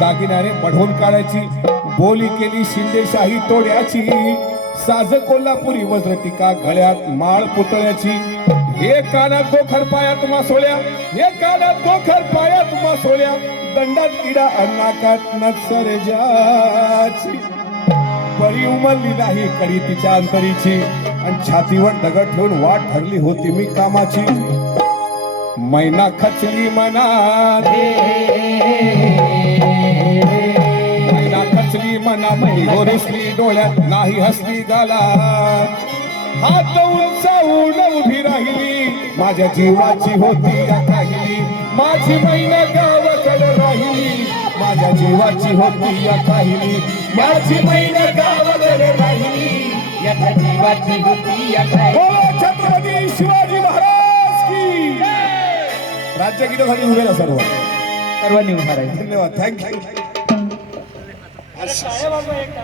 दागिनारे मढवून काढायची बोली केली शिंदेशाही तोड्याची साज कोल्हापुरी वज्र टीका गळ्यात माळ पुतळ्याची. हे कानात गोखर पायात मासोळ्या हे कानात गोखर पायात मासोळ्या दंडात किडा अन्नाकात नत्सर ज्याची. परी उमलली नाही कडी तिच्या अंतरीची आणि छातीवर दगड ठेवून वाट ठरली होती मी कामाची. मैना खचली मनात मैना मनात गोरिसली डोळ्यात नाही हसली गाला हात उंचावून उभी राहिली. माझ्या जीवाची होती काहिली माझी मैना गावाकडे राहिली. माझ्या जीवाची होती या काहिली माझी मैना गावाकडे राहिली. याच्या जीवाची होती या छत्रपती शिवाजी महाराज की. राज्यगीतासाठी उभे राहा सर्व. सर्वांनी उभा राहायचं धन्यवाद. थँक्यू टाळ्या वाजवा एक